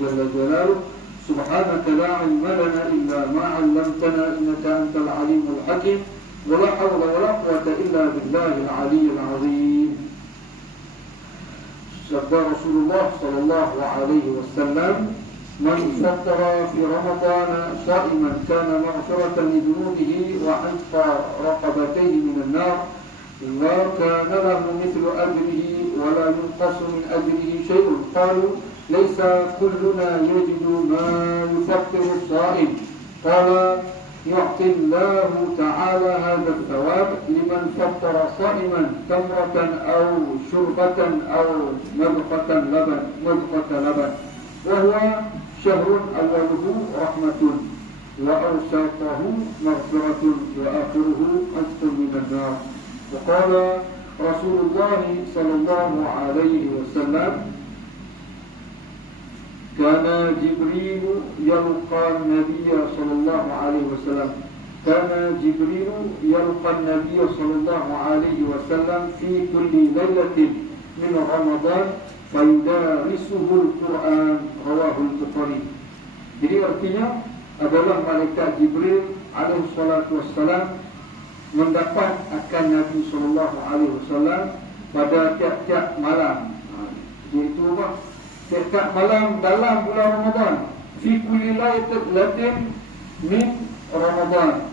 جل جلاله. سبحانك لا علم لنا إلا ما علمتنا إنك أنت العليم الحكيم ولا حول ولا قوة إلا بالله العلي العظيم. sabda Rasulullah sallallahu alaihi wasallam, man fattara fi Ramadan sha'iman kana maghfiratan li dhunubihi wa 'itqa raqabatayhi min an-nar wa kana lahu mithlu ajrihi wa la yunqasu min ajrihi shay'un. Qalu laysa kulluna yajidu ma yufattiru as-sha'im. Qala يعطي الله تعالى هذا الثواب لمن فطر صائما تمرة أو شربة أو مذقة لبن وهو شهر أوله رحمة وأوسطه مغفرة وآخره عتق من النار. وقال رسول الله صلى الله عليه وسلم كان جبريل يلقى النبي صلى الله عليه وسلم كان جبريل يلقى النبي صلى الله عليه وسلم في كل ليلة من رمضان فيدارسه القرآن. رواه البخاري. Jadi artinya adalah malaikat Jibril alaihi salatu wassalam mendapat akan Nabi sallallahu alaihi wasallam pada tiap-tiap malam. Iaitu apa? Tiap malam dalam bulan Ramadan, fi kulli lailatin min Ramadan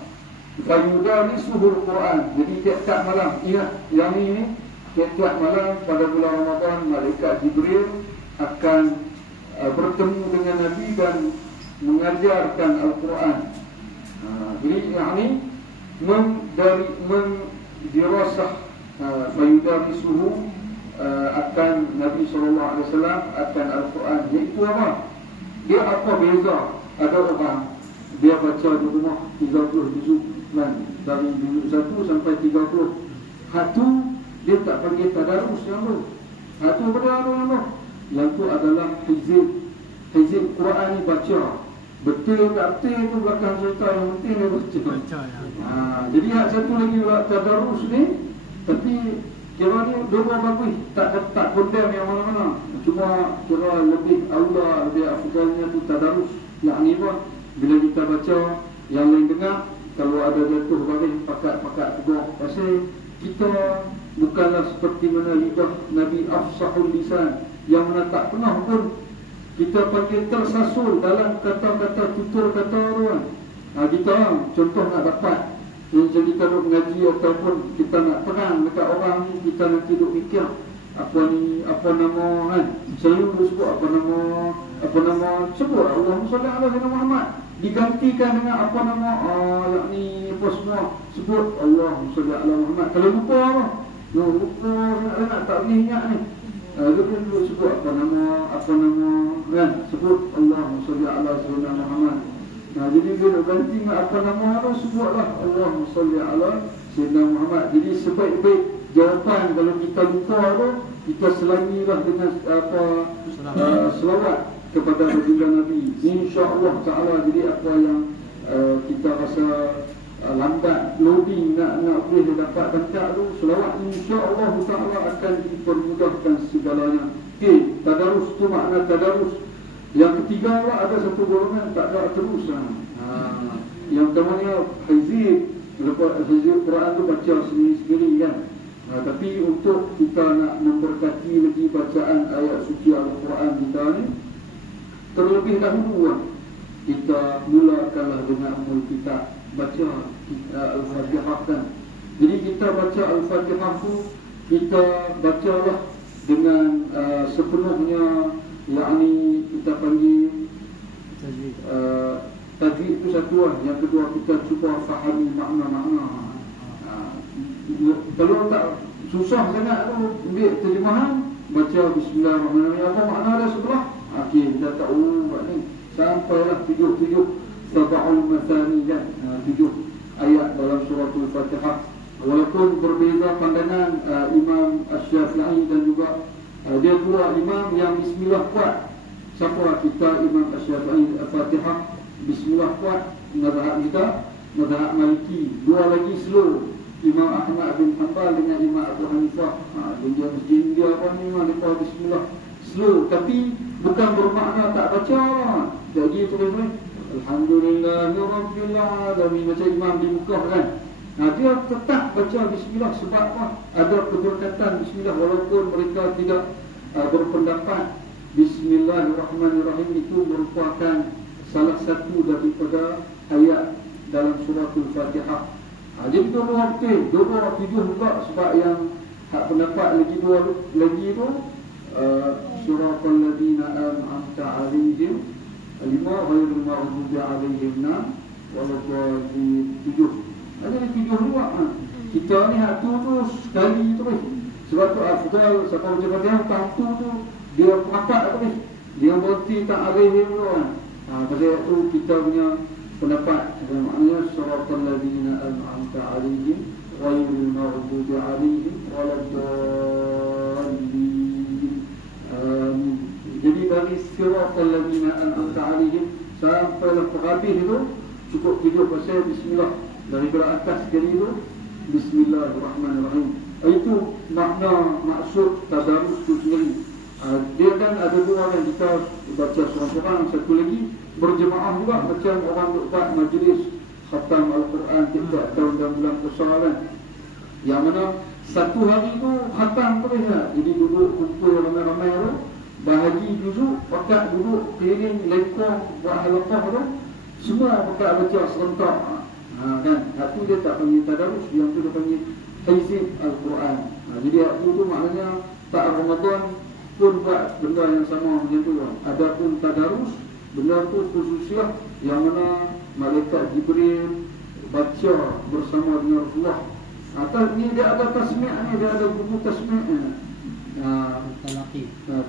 fayudarisuhu al-Quran. Jadi tiap malam, ingat yang ini, tiap malam pada bulan Ramadan malaikat Jibril akan bertemu dengan Nabi dan mengajarkan Al-Quran. Jadi yang ini mendirasah fayudarisuhu akan Nabi SAW akan Al-Quran. Iaitu apa? Dia apa beza? Ada orang dia baca di rumah 30 juzuk kan, dari juzuk 1 sampai 30. Satu dia tak bagi tadarus yang tu. Satu yang tu adalah hizib Quran ni baca. Betul tak betul tu belakang cerita, yang penting dia baca. Jadi hak satu lagi pula tadarus ni, tapi kira ni dua bagus, tak condemn yang mana-mana. Cuma kira lebih aula, lebih afdalnya tu tadarus. Yang ni pun bila kita baca, yang lain dengar, kalau ada jatuh baris pakat tegur. Pasal kita bukanlah seperti mana lidah Nabi afsahul lisan, yang mana tak pernah pun kita panggil tersasul dalam kata-kata tutur kata orang. Kita contoh nak dapat jadi kita duduk mengaji ataupun kita nak terang dekat orang ni, kita nanti duduk mikir apa ni, apa nama kan. Selalu sebut apa nama sebut Allahumma salli ala sayyidina Muhammad, digantikan dengan apa nama yang ni apa semua sebut Allahumma salli ala Muhammad. Kalau lupa apa? Lupa nak tak boleh ingat ni. Dulu sebut apa nama kan, sebut Allahumma salli ala sayyidina Muhammad. Jadi bila ganti dengan apa nama tu, sebutlah Allahumma salli ala sayyidina Muhammad. Jadi sebaik-baik jawapan kalau kita lupa tu, kita selangilah dengan selawat kepada baginda Nabi. Insya-Allah taala. Jadi apa yang kita rasa lambat loading nak boleh dapat baca tu, selawat insya-Allah taala akan dipermudahkan segalanya. Okey, tadarus tu makna tadarus. Yang ketiga pula ada satu golongan tak ada terus. Yang namanya hizib. Lepas hizib Quran tu baca sendiri-sendiri kan. Tapi untuk kita nak memberkati lagi bacaan ayat suci Al-Quran kita ni, terlebih dahulu kita mulakanlah dengan umul kita baca Al-Fatihah kan. Jadi kita baca Al-Fatihah tu, kita bacalah dengan sepenuhnya, yakni kita panggil tajwid itu satu lah. Yang kedua kita cuba fahami makna-makna. Kalau tak susah sangat tu ambil terjemahan, baca bismillahirrahmanirrahim, apa makna dia sebelah, okey kita tahu ni. Sampailah tujuh sab'ul mathani kan, 7 ayat dalam surah Al-Fatihah. Walaupun berbeza pandangan Imam Asy-Syafi'i dan juga dia dua imam yang bismillah kuat. Siapa kita? Imam Asy-Syafi'i Al-Fatihah bismillah kuat, mazhab kita mazhab Maliki. Dua lagi slow, Imam Ahmad bin Hanbal dengan Imam Abu Hanifah. Dia mesti dia apa ni, mereka bismillah slow. Tapi Bukan bermakna tak baca. Jadi tulis Alhamdulillahirabbil alamin macam imam di muka kan. Dia tetap baca bismillah sebab apa? Ada keberkatan bismillah walaupun mereka tidak berpendapat Bismillahirrahmanirrahim itu merupakan salah satu daripada ayat dalam suratul Fatihah. Jadi dua waktu, dua tujuh juga sebab yang hak pendapat lagi dua lagi tu suratul ladina an'amta 'alaihim 5 ghairil maghdubi 'alaihim waladdallin 7. Ada 7 juga. Kita ni hak tu sekali terus. Sebab tu afdal siapa baca Fatihah tantu tu dia pendapat terus. Dia berhenti tak 'alaihim tu kan. Pasal tu kita punya pendapat maknanya suratul ladina an'amta 'alaihim ghairil maghdubi 'alaihim waladdallin. Jadi dari siratal ladzina an'amta 'alaihim sampai lepas habis itu cukup 7% bismillah. Daripada atas sekali itu bismillahirrahmanirrahim. Itu makna maksud tadarus itu sendiri. Dia kan ada dua yang kita baca seorang-seorang, satu lagi berjemaah juga macam orang buat majlis khatam Al-Quran tiap tahun dalam bulan puasa kan. Yang mana satu hari itu khatam terus ya. Jadi duduk kumpul ramai-ramai tu, bahagi duduk, pakat duduk keliling lekong buat halaqah tu, semua pakat baca serentak. Kan? Itu dia tak panggil tadarus, yang tu dia panggil hizib Al-Quran. Jadi itu tu maknanya tak Ramadan pun buat benda yang sama macam tu. Adapun tadarus, benda tu khususiah yang mana malaikat Jibril baca bersama dengan Rasulullah. Atas ni dia ada tasmi' ni, dia ada buku tasmi' ni.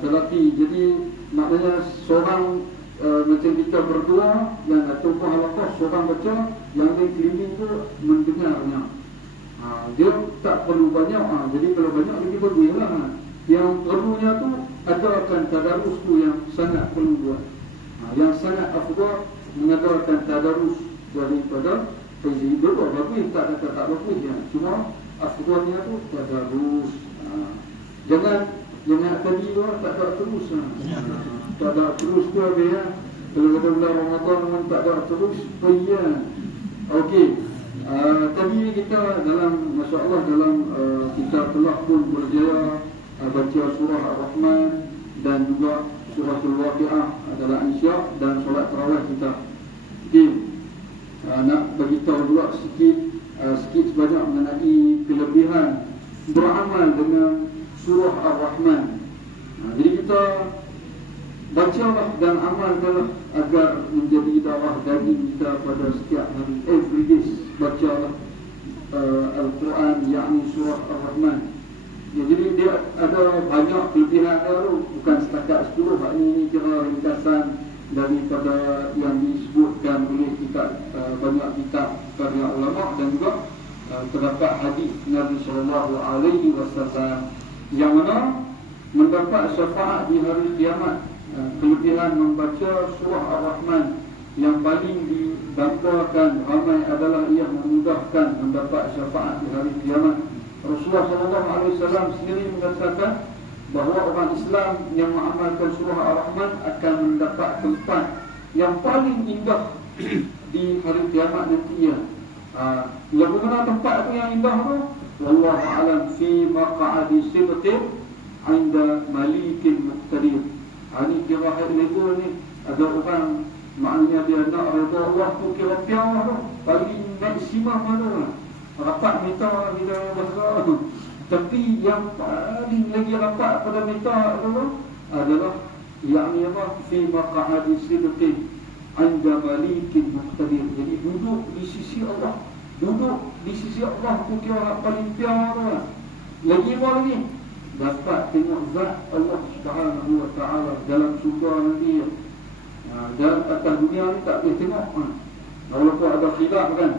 Telaki. Jadi maknanya seorang macam kita berdua yang atau halaqah seorang baca, yang lain keliling tu mendengarnya. Dia tak perlu banyak. Jadi kalau banyak lagi baguslah. Yang perlunya tu adakan tadarus tu yang sangat perlu buat. Yang sangat afdal mengadakan tadarus daripada hizib. Bagus tak kata tak bagus ya. Cuma afdalnya tu tadarus. Jangan tadi tu tak ada terus. Tak ada terus tu habis ya. Kalau kata bulan Ramadan memang tak ada terus, payah. Okey. Tadi kita dalam masya-Allah dalam kita telah pun berjaya baca surah Ar-Rahman dan juga surah Al-Waqi'ah adalah Insya' dan solat tarawih kita. Okey. Nak beritahu juga sikit sebanyak mengenai kelebihan beramal dengan surah Ar-Rahman. Jadi kita bacalah dan amalkanlah agar menjadi darah daging kita pada setiap hari. Every day bacalah Al-Quran, yakni surah Ar-Rahman. Ya, jadi dia ada banyak kelebihan dia tu, bukan setakat 10. Ini kira ringkasan daripada yang disebutkan oleh kitab, banyak kitab karya ulama dan juga terdapat hadis Nabi SAW yang mana mendapat syafaat di hari kiamat. Kelebihan membaca surah Ar-Rahman yang paling didambakan ramai adalah ia memudahkan mendapat syafaat di hari kiamat. Rasulullah SAW sendiri mengatakan bahawa orang Islam yang mengamalkan surah Ar-Rahman akan mendapat tempat yang paling indah di hari kiamat nanti ya. Lagu mana tempat tu yang indah tu? Wallahu a'lam fi maq'adi sidqin 'inda malikin muqtadir. Ini kira level ni ada orang maknanya dia nak redha Allah tu kira piawah tu paling maksimum mana rapat minta bila bahasa tu. Tapi yang paling lagi rapat pada minta tu adalah yakni apa fi maq'adi sidqin 'inda malikin muqtadir. Jadi duduk di sisi Allah. Duduk di sisi Allah tu kira paling piawah tu. Lagi apa lagi? Dapat tengok zat Allah Subhanahu wa ta'ala dalam surga nanti. Dalam atas dunia ni tak boleh tengok. Walaupun ada khilaf kan.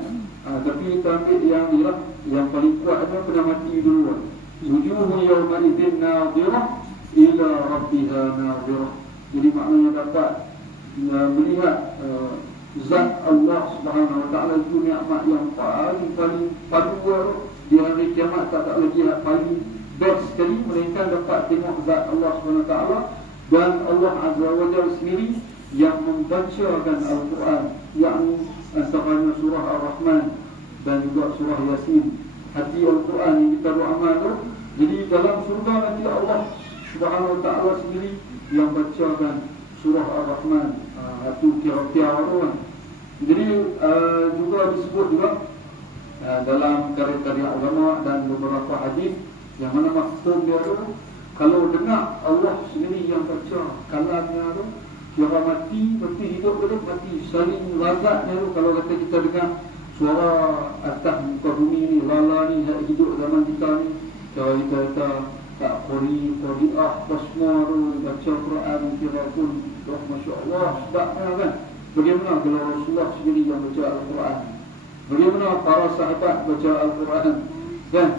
Tapi kita ambil yang ialah yang paling kuat adalah kena mati dulu. Wujuhun yawma idzin nadhirah ila rabbiha nadhirah. Jadi maknanya dapat melihat zat Allah Subhanahu wa ta'ala itu nikmat yang paling paduan di hari kiamat. Tak ada lagi yang paling best sekali, mereka dapat tengok zat Allah SWT Dan Allah Azza wa Jalla sendiri yang membacakan Al-Quran, yakni antaranya surah Ar-Rahman dan juga surah Yasin. Hati Al-Quran yang kita beramal tu. Jadi dalam surga nanti Allah Subhanahu wa ta'ala sendiri yang bacakan surah Ar-Rahman. Itu kira-kira tu kan. Jadi juga disebut juga dalam karya-karya ulama dan beberapa hadis yang mana maksud dia tu, kalau dengar Allah sendiri yang baca kalamnya tu, kira mati, hidup tu, mati saling lazatnya tu. Kalau kata kita dengar suara atas muka bumi ni, lala ni, hidup zaman kita ni, kalau kita kata tak qari'ah apa semua tu, baca Quran kira pun Masya Allah sebabnya kan. Bagaimana kalau Rasulullah sendiri yang baca Al-Quran, bagaimana para sahabat baca Al-Quran kan.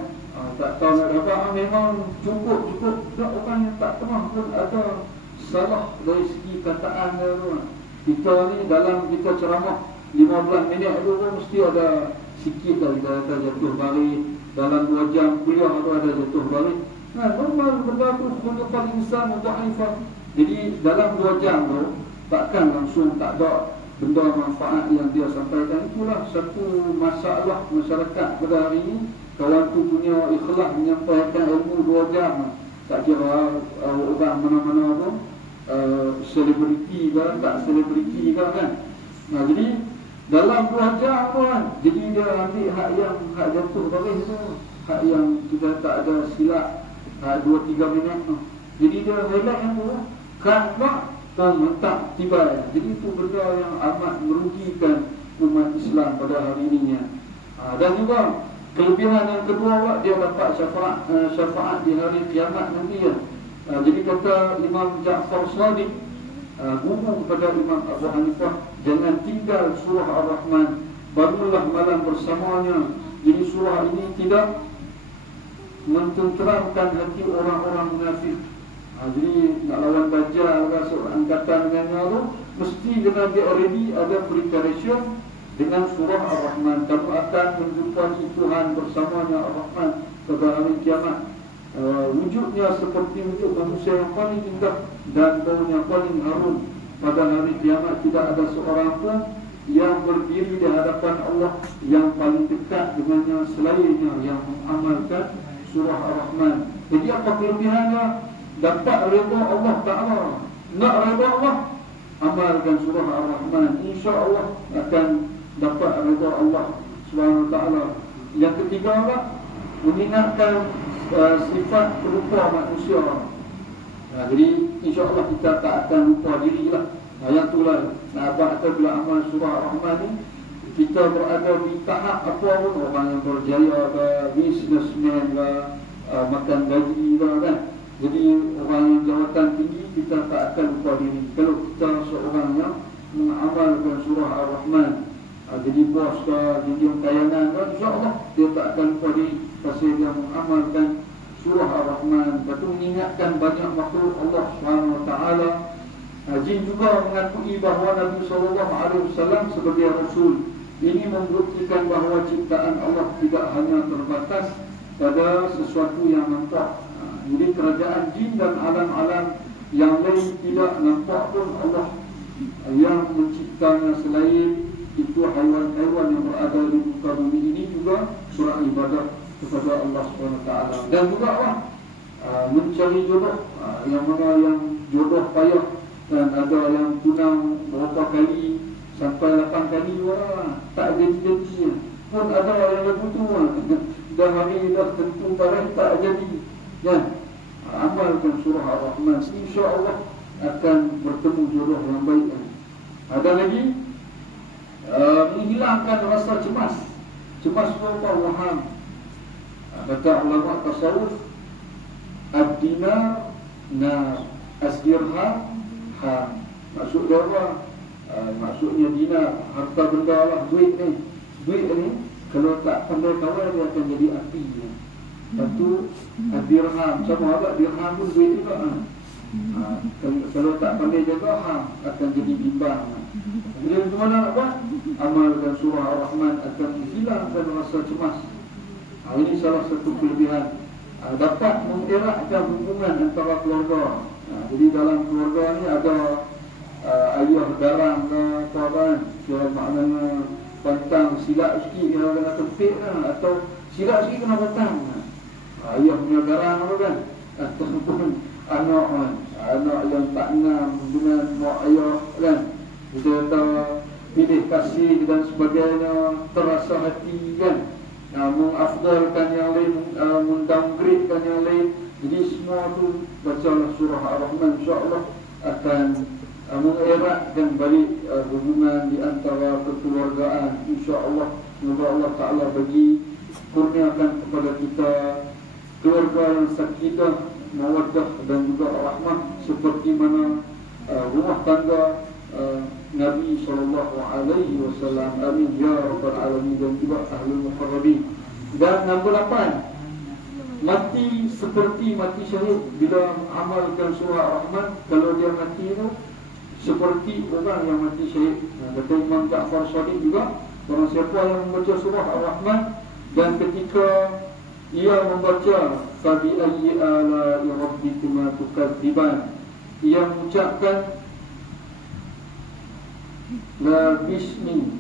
Tak tahu nak dapat, memang cukup tak, orang yang tak pernah pun ada salah dari segi kataan dia tu. Kita ni dalam kita ceramah 15 minit tu pun mesti ada sikit lah kita kata jatuh balik. Dalam 2 jam kuliah tu ada jatuh balik. Normal benda tu khulqul insan dhaifah. Jadi dalam 2 jam tu takkan langsung tak ada benda manfaat yang dia sampaikan. Itulah satu masalah masyarakat pada hari ini. Kawan tu punya ikhlas menyampaikan ilmu 2 jam. Tak kira orang mana-mana pun, selebriti ke tak selebriti ke kan. Jadi dalam 2 jam kan, jadi dia ambil hak jatuh balik tu, hak yang kita tak ada silap, 2-3 minit tu. Jadi dia highlight yang tu kan tak mentak tiba. Jadi itu benda yang amat merugikan umat Islam pada hari ini. Dan juga kelebihan yang kedua, dia dapat syafaat di hari kiamat nanti ya. Jadi kata Imam Ja'far Shadiq, guru kepada Imam Abu Hanifah, jangan tinggal surah Ar-Rahman, bangunlah malam bersamanya. Jadi surah ini tidak mententeramkan hati orang-orang munafik. Jadi nak lawan Dajjal ke angkatan dengannya tu, mesti kena get ready, ada preparation dengan surah Ar-Rahman. Kamu akan menjumpai Tuhan bersamanya Ar-Rahman pada hari kiamat. Wujudnya seperti wujud manusia yang paling indah dan baunya paling harum. Pada hari kiamat tidak ada seorang pun yang berdiri di hadapan Allah yang paling dekat dengannya selainnya yang mengamalkan surah Ar-Rahman. Jadi apa kelebihannya? Dapat redha Allah Ta'ala. Nak redha Allah, amalkan surah Ar-Rahman, insya-Allah akan dapat redha Allah Subhanahu Wa Ta'ala. Yang ketiga lah, mengingatkan sifat rupa manusia. Jadi insya-Allah kita tak akan lupa diri lah. Yang itulah Abang kata bila amal surah Ar-Rahman ni, kita berada di tahap apa pun, orang yang berjaya ke, businessman ke, makan gaji ke kan. Jadi orang yang jawatan tinggi, kita tak akan lupa diri. Kalau kita seorang yang mengamalkan surah Ar-Rahman, jadi bos ke, jadi kayangan ke, insya-Allah dia tak akan lupa diri pasal dia mengamalkan surah Ar-Rahman. Lepas tu mengingatkan banyak makhluk Allah Subhanahu Wa Ta'ala. Jin juga mengakui bahawa Nabi SAW sebagai Rasul. Ini membuktikan bahawa ciptaan Allah tidak hanya terbatas pada sesuatu yang nampak. Jadi kerajaan jin dan alam-alam yang lain tidak nampak pun Allah yang menciptanya. Selain itu haiwan-haiwan yang berada di muka bumi ini juga beribadah kepada Allah SWT. Dan juga mencari jodoh, yang mana yang jodoh payah, dan ada yang tunang berapa kali sampai 8 kali, tak jadi-jadi pun ada yang lagu tu dah hari dah tentu tarikh tak jadi ya. Amalkan surah Ar-Rahman, insya-Allah akan bertemu jodoh yang baik. Ada lagi menghilangkan rasa cemas. Cemas itu apa? Waham. Kata ulama tasawuf, ad-dinar nar, az-dirham ham. Maksud dia apa? Maksudnya dinar, harta benda lah, duit ni. Duit ni kalau tak pandai kawal dia akan jadi api. Lepas tu dirham, sama ada dirham pun duit juga. Kalau tak pandai jaga, ham akan jadi bimbang. Jadi macam mana nak buat? Amalkan surah Ar-Rahman akan hilangkan rasa cemas. Ini salah satu kelebihan. Dapat mengeratkan hubungan antara keluarga. Jadi dalam keluarga ni ada ayah garang ke apa kan, kira maknanya pantang silap sikit kena tempik kan, atau silap sikit kena pantang. Ayah punya garang apa kan, ataupun anak kan, anak yang tak ngam dengan mak ayah kan, kita kata pilih kasih dan sebagainya, terasa hati kan, mengafdalkan yang lain, mendowngradekan yang lain. Jadi semua tu bacalah surah Ar-Rahman, insya-Allah akan mengeratkan balik hubungan di antara kekeluargaan, insya-Allah. Semoga Allah Taala bagi kurniakan kepada kita keluarga yang sakinah, mawaddah dan juga rahmah seperti mana rumah tangga Nabi sallallahu alaihi wasallam. Amin ya rabbal alamin. Dan juga ahlul muqarrabin. Dan nombor 8, mati seperti mati syahid. Bila amalkan surah Ar-Rahman, kalau dia mati itu seperti orang yang mati syahid. Kata Imam Ja'far Shadiq juga, orang siapa yang membaca surah Ar-Rahman dan ketika ia membaca fabi ayyi ala'i rabbikuma tukadziban, ia mengucapkan la bismi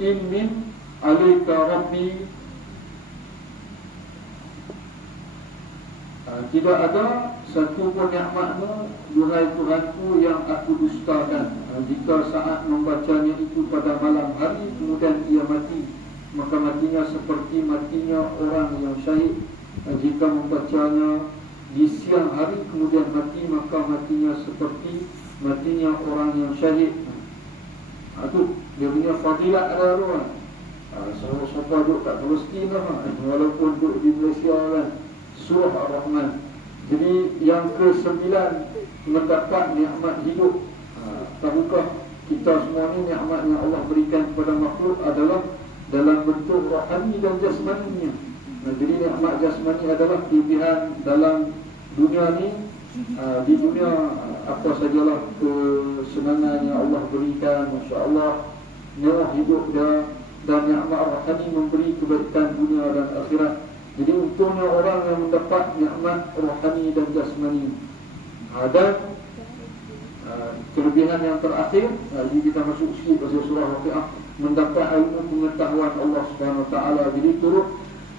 in min alayka rabbi, tidak ada satu pun nikmatmu duhai Tuhanku yang aku dustakan. Jika saat membacanya itu pada malam hari kemudian ia mati, maka matinya seperti matinya orang yang syahid. Jika membacanya di siang hari kemudian mati, maka matinya seperti matinya orang yang syahid. Itu dia punya fadilat ada tu kan. Siapa duduk kat Palestin lah, walaupun duduk di Malaysia kan, surah Ar-Rahman. Jadi yang ke-9 mendapat nikmat hidup. Tahukah kita semua ni nikmat yang Allah berikan kepada makhluk adalah dalam bentuk rohani dan jasmaninya. Jadi nikmat jasmani adalah kelebihan dalam dunia ni. Di dunia apa sajalah kesenangan yang Allah berikan, masya-Allah, nyawa hidup dia, dan nikmat rohani memberi kebaikan dunia dan akhirat. Jadi untungnya orang yang mendapat nikmat rohani dan jasmani. Dan kelebihan yang terakhir, jadi kita masuk sikit pasal surah Waqiah, mendapat ilmu pengetahuan Allah Subhanahu Wa Taala. Jadi turut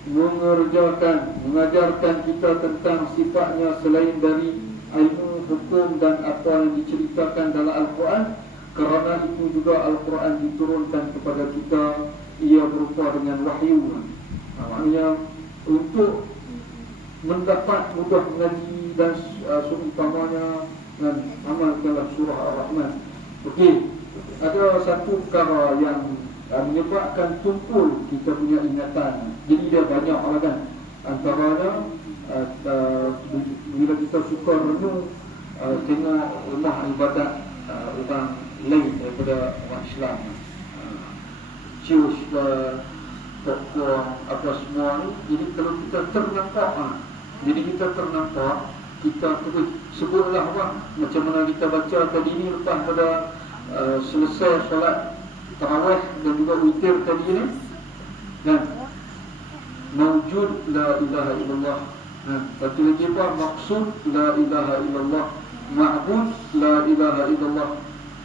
mengajarkan kita tentang sifatnya selain dari ilmu hukum dan apa yang diceritakan dalam Al-Quran. Kerana itu juga Al-Quran diturunkan kepada kita, ia berupa dengan wahyu. Maknanya untuk mendapat mudah mengaji dan seumpamanya dan amalkanlah surah Ar-Rahman. Okey, ada satu perkara yang menyebabkan tumpul kita punya ingatan. Jadi dia banyak lah kan. Antaranya bila kita suka renung, tengok rumah ibadat orang lain daripada orang Islam, cius tokoh apa semua ni. Jadi kalau kita ternampak, jadi kita ternampak, kita terus sebutlah apa, macam mana kita baca tadi ni lepas pada selesai solat tarawih dan juga witir tadi ni, dan mawjud la ilaha illallah. Satu lagi apa? Maksud la ilaha illallah, ma'bud la ilaha illallah.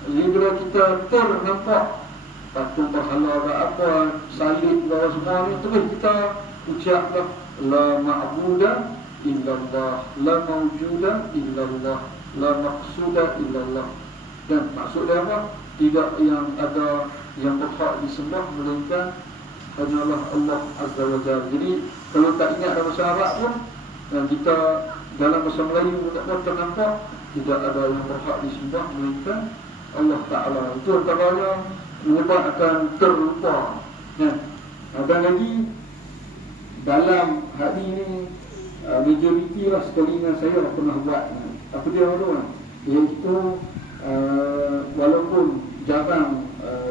Jadi bila kita ternampak patung berhala ke apa, salib ke semua ni, terus kita ucaplah la ma'buda illallah, la mawjuda illallah, la maqsuda illallah. Dan maksud dia apa? Tidak yang ada yang berhak disembah melainkan hanyalah Allah Azza wa Jalla. Jadi kalau tak ingat dalam bahasa Arab pun, dan kita dalam bahasa Melayu tak pun ternampak tidak ada yang berhak disembah melainkan Allah Ta'ala. Itu antaranya menyebabkan terlupa. Ada lagi dalam hari ini, majoriti lah sekali dengan saya pernah buat. Apa dia tu? Iaitu walaupun jarang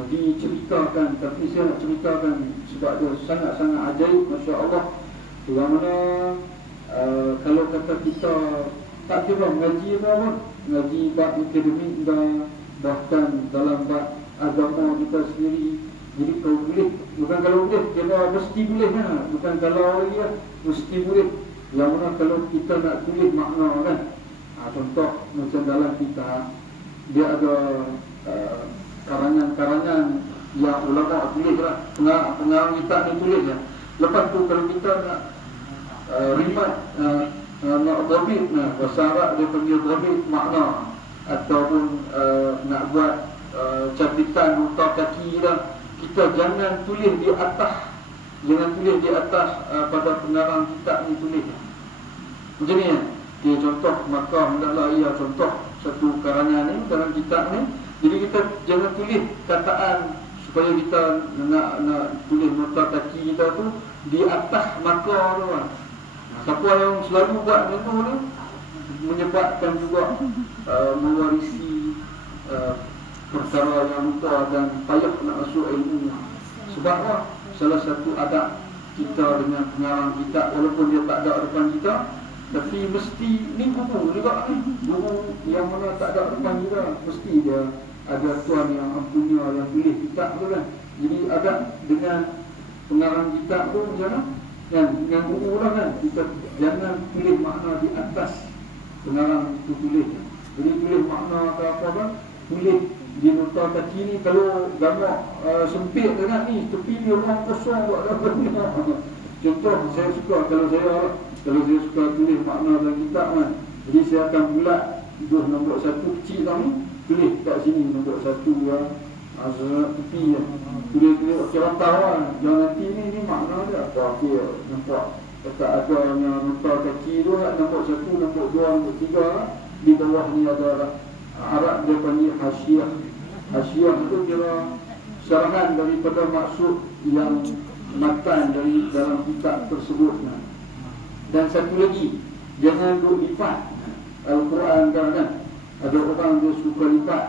diceritakan, tapi saya nak ceritakan sebab dia sangat-sangat ajaib, Masya Allah. Yang mana kalau kata kita tak kira mengaji apa, mengaji bab akademik dan bahkan dalam bab agama kita sendiri. Jadi kalau boleh, bukan kalau boleh, kira mesti boleh kan? Bukan kalau lagi mesti boleh. Yang mana kalau kita nak tulis makna kan, Contoh macam dalam kitab, dia ada karangan-karangan yang ulama tulis lah, pengarang kitab ni tulis lah. Lepas tu kalau kita nak rimat, nak dhabit, bahasa Arab dia panggil dhabit makna, ataupun nak buat cantikan nota kaki lah, kita jangan tulis di atas, pada pengarang kitab ni tulis macam ni. Dia contoh, maka hendaklah ia contoh satu karangan ni dalam kitab ni. Jadi kita jangan tulis kataan supaya kita nak tulis nota kaki kita tu di atas maka tu kan. Siapa yang selalu buat macam ni menyebabkan juga mewarisi perkara yang lupa dan payah nak masuk ilmu. Sebab apa? Salah satu adab kita dengan pengarang kitab, walaupun dia tak ada depan kita, tapi mesti ni guru juga ni, guru yang mana tak ada depan kita, mesti dia ada tuan yang punya yang tulis kitab tu kan. Jadi adab dengan pengarang kitab tu macam mana? Dengan guru lah kan. Kita jangan tulis makna di atas pengarang itu tulis. Jadi tulis makna atau apa kan, tulis di nota kaki ni. Kalau gambar sempit sangat ni, tepi dia orang kosong buat apa ni. Contoh saya suka, kalau saya suka tulis makna dalam kitab kan, jadi saya akan bulat dua nombor satu kecil tau ni, tulis kat sini nombor satu lah, tepi lah, tulis orang tahu kan. Yang nanti ni makna dia apa, okay, nampak tak ada yang nota kaki tu kan, nombor satu, nombor dua, nombor tiga, di bawah ni ada Arab dia panggil hasyiah. Hasyiah itu kira syarahan daripada maksud yang matan dari dalam kitab tersebut. Dan satu lagi, jangan duk lipat Al-Quran kan. Ada orang dia suka lipat.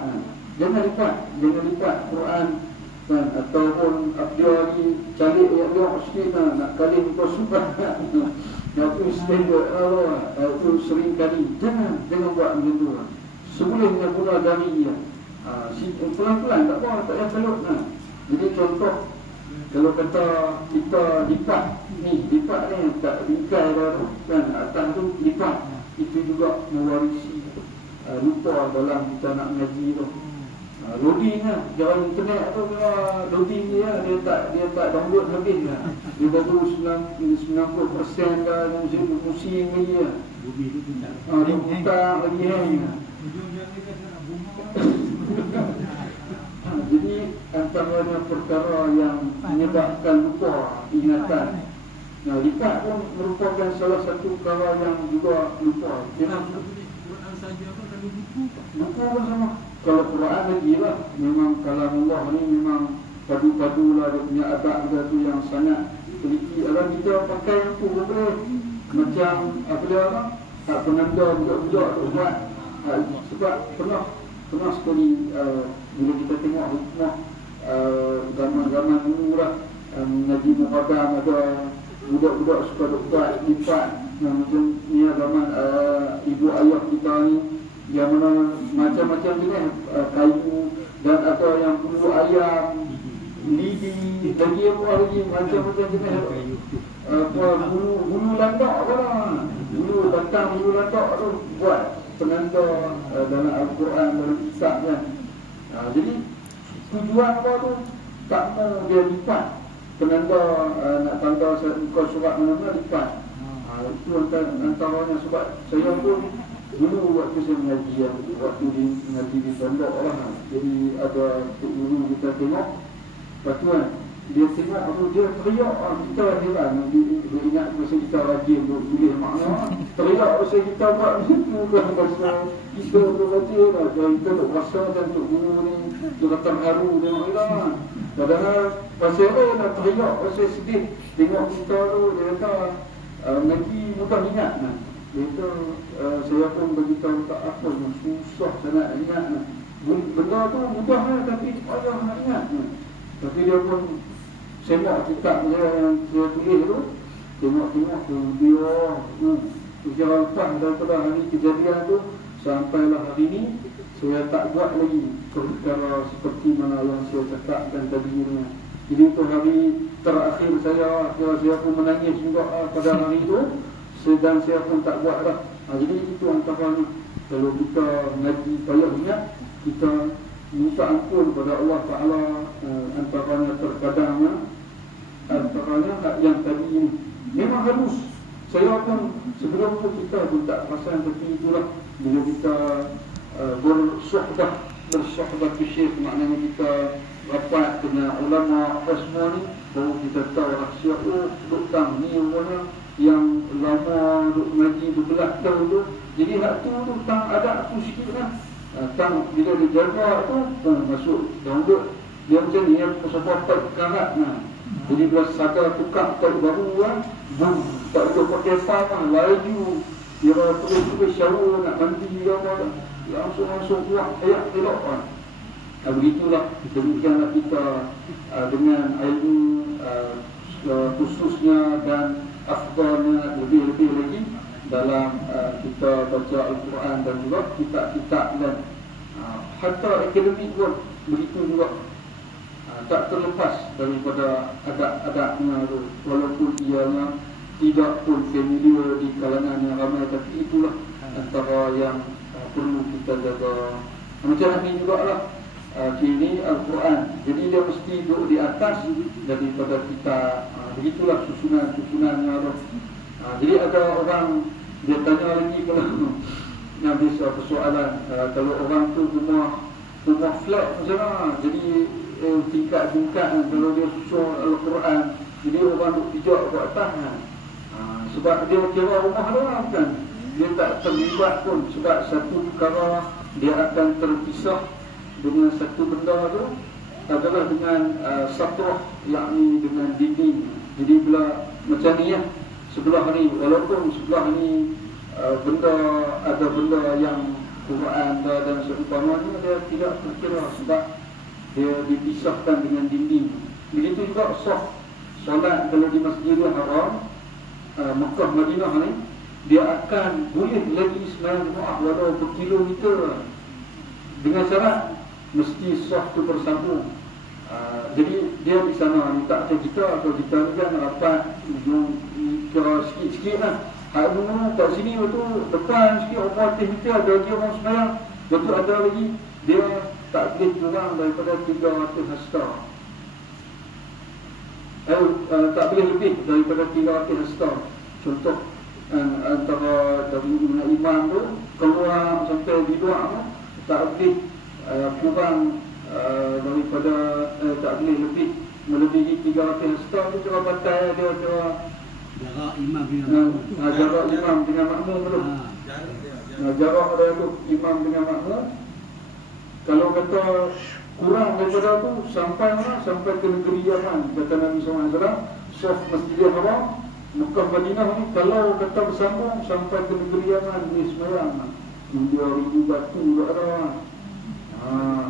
Jangan lipat Quran kan, ataupun dia ni calik ayat-ayat sikit nak kali kau suka. Itu standard itu sering kali. Jangan buat macam tu. Sebelumnya guna dari dia. Pelan-pelan tak apa, tak payah pelut. Jadi contoh, kalau kata kita lipat ni tak bingkai dah kan, atas tu lipat, itu juga mewarisi lupa dalam kita nak mengaji tu. Loading lah, jalan internet tu kena loading dia tak download habis lah. Dia baru 90% dah musim lagi lah. Dia hutang lagi hang. Jadi antaranya perkara yang menyebabkan lupa ingatan. Lipat pun merupakan salah satu perkara yang juga lupa. Quran saja apa kalau buku pun sama. Kalau Quran lagi lah, memang kalam Allah ni memang padu-padu lah, dia punya adab dia tu yang sangat teliti. Kalau kita pakai buku boleh macam apa dia lah, tak penanda budak-budak tu buat. Sebab pernah sekali bila kita tengok hikmah zaman-zaman dulu lah, Nabi Muhammad ada budak-budak suka buat lipat. Macam ni zaman ibu ayah kita ni, yang mana macam-macam jenis kayu dan atau yang bulu ayam, lidi, lagi apa lagi macam-macam jenis bulu landak lah, batang bulu landak tu buat penanda dalam Al-Quran, dalam kitab kan. Jadi tujuan apa tu, tak mau dia lipat penanda, nak tanda kau surat mana-mana lipat. Itu antaranya. Sebab saya pun dulu waktu saya mengaji, waktu mengaji di pondok lah, jadi ada guru kita tengok, lepas tu kan dia tengok tu, dia teriak, kita heran. Dia ingat masa kita rajin tulis makna, teriak masa kita buat macam tu kan, masa kita tu rajin lah, kita tu rasa dan tu guru ni tu kata haru tengok kita lah. Padahal pasal nak teriak, pasal sedih tengok kita tu. Dia kata nanti mudah ingat lah. Dia kata saya pun beritahu tak apa, susah sangat ingat lah. Benda tu mudah lah, tapi payah nak ingat lah. Tapi dia pun semak kitab dia yang saya tulis tu, tengok tu dia ujian lepas daripada hari kejadian tu sampailah hari ni, saya tak buat lagi perkara seperti mana yang saya cakapkan tadi ni. Jadi itu hari terakhir saya pun menangis juga pada hari itu, dan saya pun tak buat dah. Jadi itu antaranya kalau kita ngaji payah ingat, kita minta ampun kepada Allah Ta'ala. Antaranya terkadangnya, antaranya yang tadi ini memang halus. Saya pun sebelum tu kita pun tak perasan, tapi itulah bila kita bersohbah ke syekh, maknanya kita rapat dengan ulama apa semua ni, baru kita tahu rahsia. Duk tang ni umumnya yang lama duk ngaji berbelah tahun tu. Jadi hak tu tang ada tu sikit lah. Tang bila dia jaga tu masuk download dia macam ni yang sebab karat nah. Jadi bila sadar tukar tak baru kan, boom, tak ada pakai faham laju. Dia terus shower nak mandi apa, langsung keluar ayat elok kan. Begitulah, demikianlah kita dengan ilmu khususnya dan afdalnya lebih-lebih lagi dalam kita baca Al-Quran dan juga kitab-kitab dan hatta akademik pun begitu juga. Tak terlepas daripada adab-adabnya tu, walaupun ianya tidak pun familiar di kalangan yang ramai, tapi itulah antara yang perlu kita jaga. Macam ni jugalah kini Al-Quran, jadi dia mesti duduk di atas daripada kita. Begitulah susunannya tu. Jadi ada orang dia tanya lagi kalau yang bisa persoalan, kalau orang tu rumah flat macam mana, jadi tingkat-tingkat kalau dia susun Al-Quran, jadi orang duk pijak ke atas sebab dia kira rumah dia kan, dia tak terlibat pun. Sebab satu perkara dia akan terpisah dengan satu benda tu adalah dengan satrah, yakni dengan dinding. Jadi bila macam ni ya, sebelah ni, walaupun sebelah ni ada benda yang Quran dan seumpamanya, dia tidak terkira sebab dia dipisahkan dengan dinding. Begitu juga solat kalau di Masjidil Haram Mekah Madinah ni, dia akan boleh lagi sembahyang Jumaat walau berkilometer dengan syarat mesti saf tu bersambung. Jadi dia di sana minta macam kita, atau kita ni kan rapat kira sikit-sikit lah. Hak dulu kat sini betul depan sikit orang meter ada lagi orang sembahyang, betul ada lagi dia tak boleh kurang daripada 300 hasta. Tak boleh lebih daripada 300 hasta. Contoh antara dari imam tu keluar sampai di luar tu tak boleh kurang daripada tak boleh lebih melebihi 300 hasta. Tu cara batal dia, cara jarak imam dengan makmum tu. Jarak dia tu imam dengan makmum. Kalau kata kurang daripada tu sampai mana? Sampai ke negeri Yaman. Kata Nabi SAW, Saf Masjidil Haram Mekah Madinah ni, kalau kata bersambung sampai ke negeri Yaman, dia sembarang 2,000 batu tak ada.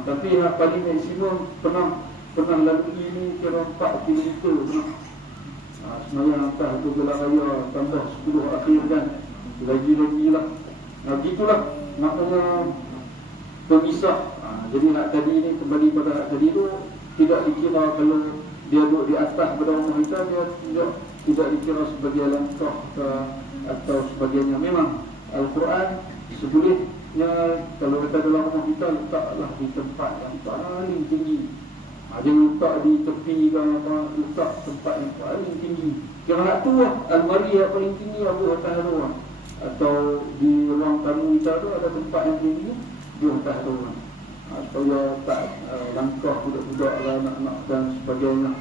Tapi yang paling maksimum pernah lalui ni kira 4 km pernah. Semayang atas tu gelar raya tambah 10 akhir kan, lagi-lagi lah. Begitulah maknanya pemisah. Jadi hak tadi ni kembali pada hak tadi tu, tidak dikira kalau dia duduk di atas pada rumah kita, dia tidak dikira sebagai langkah atau sebagainya. Memang Al-Quran sebolehnya kalau kita dalam rumah kita, letaklah di tempat yang paling tinggi. Jangan letak di tepi ke apa, letak tempat yang paling tinggi. Kira nak tu lah, almari yang paling tinggi aku atas tu lah. Atau di ruang tamu kita tu ada tempat yang tinggi, dia atas tu lah. Supaya tak langkah budak-budak lah, anak-anak dan sebagainya.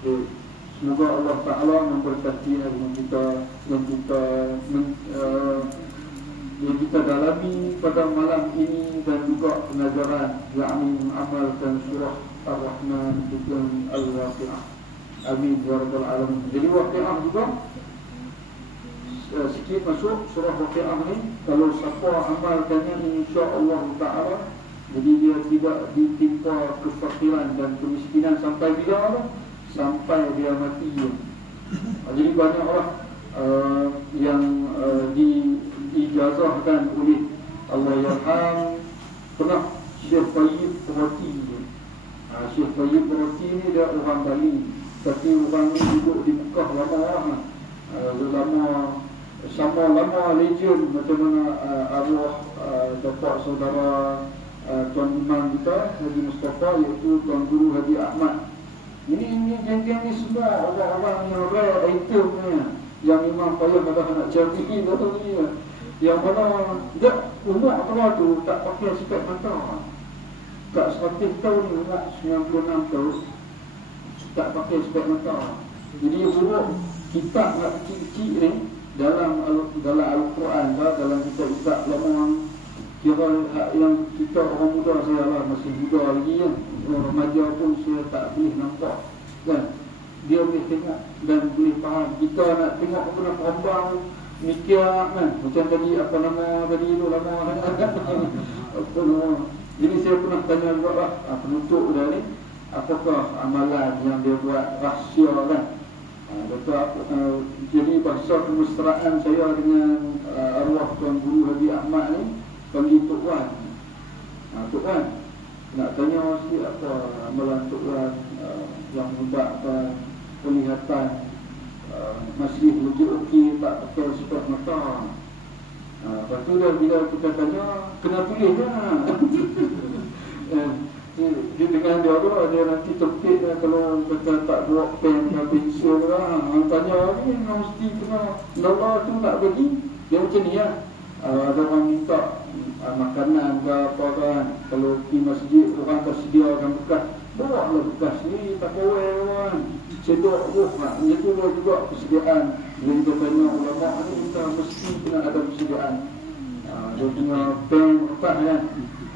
Okay. Semoga Allah Ta'ala memberkati ilmu kita yang kita dalami pada malam ini, dan juga pengajaran yakni mengamalkan surah Ar-Rahman dengan Al-Waqi'ah. Amin ya rabbal alamin. Jadi Waqi'ah juga sikit masuk surah Waqi'ah ni, kalau siapa amalkannya insya-Allah Ta'ala, jadi dia tidak ditimpa kefakiran dan kemiskinan sampai bila? Sampai dia mati. Jadi banyak orang yang diijazahkan oleh Allah Yarham. Pernah Syekh Tayyib Roti. Syekh Tayyib Roti ni dia orang Bali, tapi orang ni duduk di Mekah lama orang. Lama sama lama legend macam mana arwah dapat saudara Tuan Imam kita Haji Mustafa, iaitu Tuan Guru Haji Ahmad. Ini geng-geng ni semua orang-orang yang rare itemnya, yang Imam payah pada nak cari betul ni. Yang mana dia umur apa tu tak pakai spek mata. Tak 100 tahun ni, umur 96 tahun tak pakai spek mata. Jadi buruk kitab nak kecil-kecil ni dalam Al-Quran, dalam kitab lama, kira yang kita orang muda, saya lah masih muda lagi kan, orang remaja pun saya tak boleh nampak kan, dia boleh tengok dan boleh faham. Kita nak tengok apa nak perambang mikir kan, macam tadi apa nama tadi tu lama apa nama. Jadi saya pernah tanya juga lah penutup dah ni, apakah amalan yang dia buat rahsia kan. Jadi bahasa kemesraan saya dengan arwah Tuan Guru Haji Ahmad ni panggil Tok Wan. Tok Wan nak tanya sikit apa amalan Tok Wan yang membuatkan penglihatan masih lagi okey, tak pakai spek mata. Lepas tu dah bila kita tanya kena tulis lah. Dia dengan dia tu dia nanti tepik lah, kalau kata tak bawa pen ke pensel lah. Tanya ni mesti kena lelah tu nak bagi. Dia macam ni lah. Ada orang minta makanan ke apa kan, kalau pergi masjid orang tersediakan bekas, bawa lah bekas ni, tak kawal kan, sedok buh lah. Itu juga persediaan. Bila kita tanya ulama ni, kita mesti kena ada persediaan. Dia punya pen letak kan,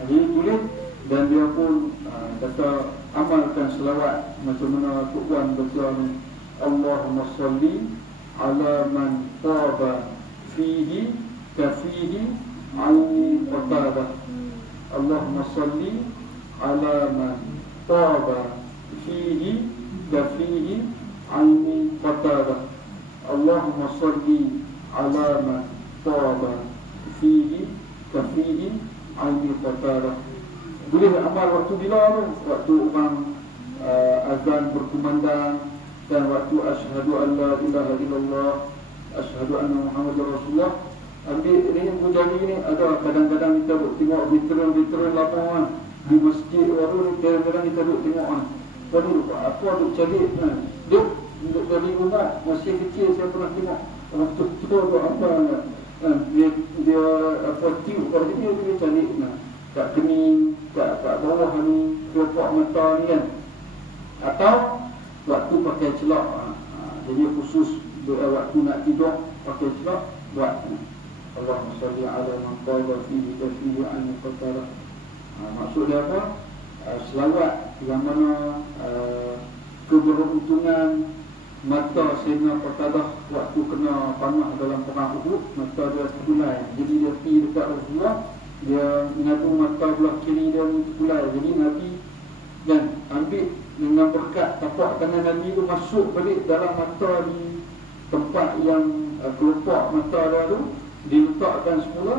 jadi tulis. Dan dia pun kata amalkan selawat macam mana Tok Wan baca ni, Allahumma salli ala man taba fihi kafihi aini qatadah. Allahumma salli ala man taba fihi kafihi aini qatadah. Allahumma salli ala man taba fihi kafihi aini qatadah. Boleh amal waktu bila tu, waktu orang azan berkumandang, dan waktu asyhadu an la ilaha illallah, asyhadu anna Muhammadar Rasulullah. Ambil ni mujani ni, ada kadang-kadang kita duk tengok veteran-veteran lapangan di masjid baru ni, kadang-kadang kita duk tengok apa duk cari dia duk dari rumah masih kecil. Saya pernah tengok waktu tu duk apa dia apa tiup pada dia cari kat kening, kat bawah ni, kelopak mata ni kan. Atau waktu pakai celak, jadi khusus waktu nak tidur pakai celak, buat Allahumma salli ala man qala fihi kafihi an qatara. Maksud dia apa? Selawat yang mana keberuntungan mata Sayyidina Qatadah waktu kena panah dalam perang Uhud, mata dia terkulai. Jadi dia pergi dekat Rasulullah, dia mengadu mata belah kiri dia terkulai. Jadi Nabi kan ambil dengan berkat tapak tangan Nabi tu, masuk balik dalam mata di tempat yang kelopak mata dia tu, diletakkan semula.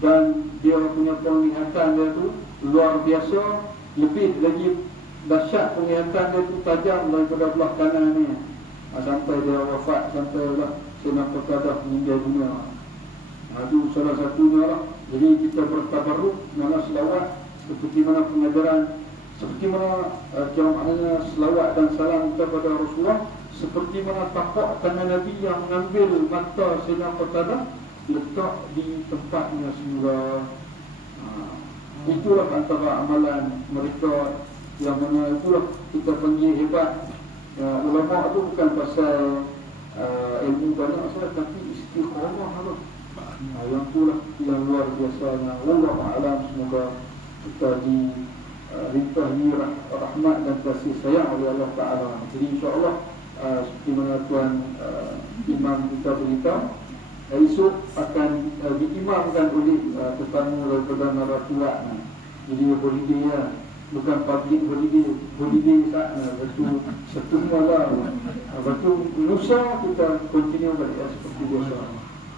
Dan dia punya penglihatan dia tu luar biasa, lebih lagi dahsyat penglihatan dia tu, tajam daripada belah kanan ni. Sampai dia wafat, sampai lah Sayyidina Qatadah meninggal dunia. Itu salah satunya lah. Jadi kita bertabarruk mana selawat, seperti mana pengajaran, seperti mana kira maknanya selawat dan salam kepada Rasulullah, seperti mana tapak tangan Nabi yang mengambil mata Sayyidina Qatadah, letak di tempatnya semula. Itulah antara amalan mereka yang mana itulah kita panggil hebat. Ulama tu bukan pasal ilmu banyak saja, tapi istiqamah lah. Yang itulah yang luar biasanya. Wallahu a'lam. Semoga kita dilimpahi rahmat dan kasih sayang oleh Allah Ta'ala. Jadi insyaAllah seperti mana Tuan Imam kita beritahu, esok akan diimamkan oleh tetamu daripada Naratuat. Jadi holiday lah, bukan public holiday betul setengah lah. Betul lusa kita continue balik seperti biasa.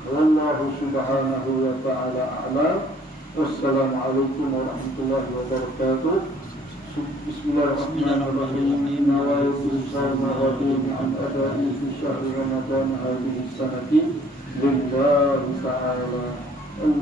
Wallahu subhanahu wa ta'ala a'lam. Wassalamualaikum warahmatullahi wabarakatuh. Bismillahirrahmanirrahim. Nawaitu sawma ghadin an adai fi syahri Ramadan hadhihi sanati lillahi ta'ala. Allah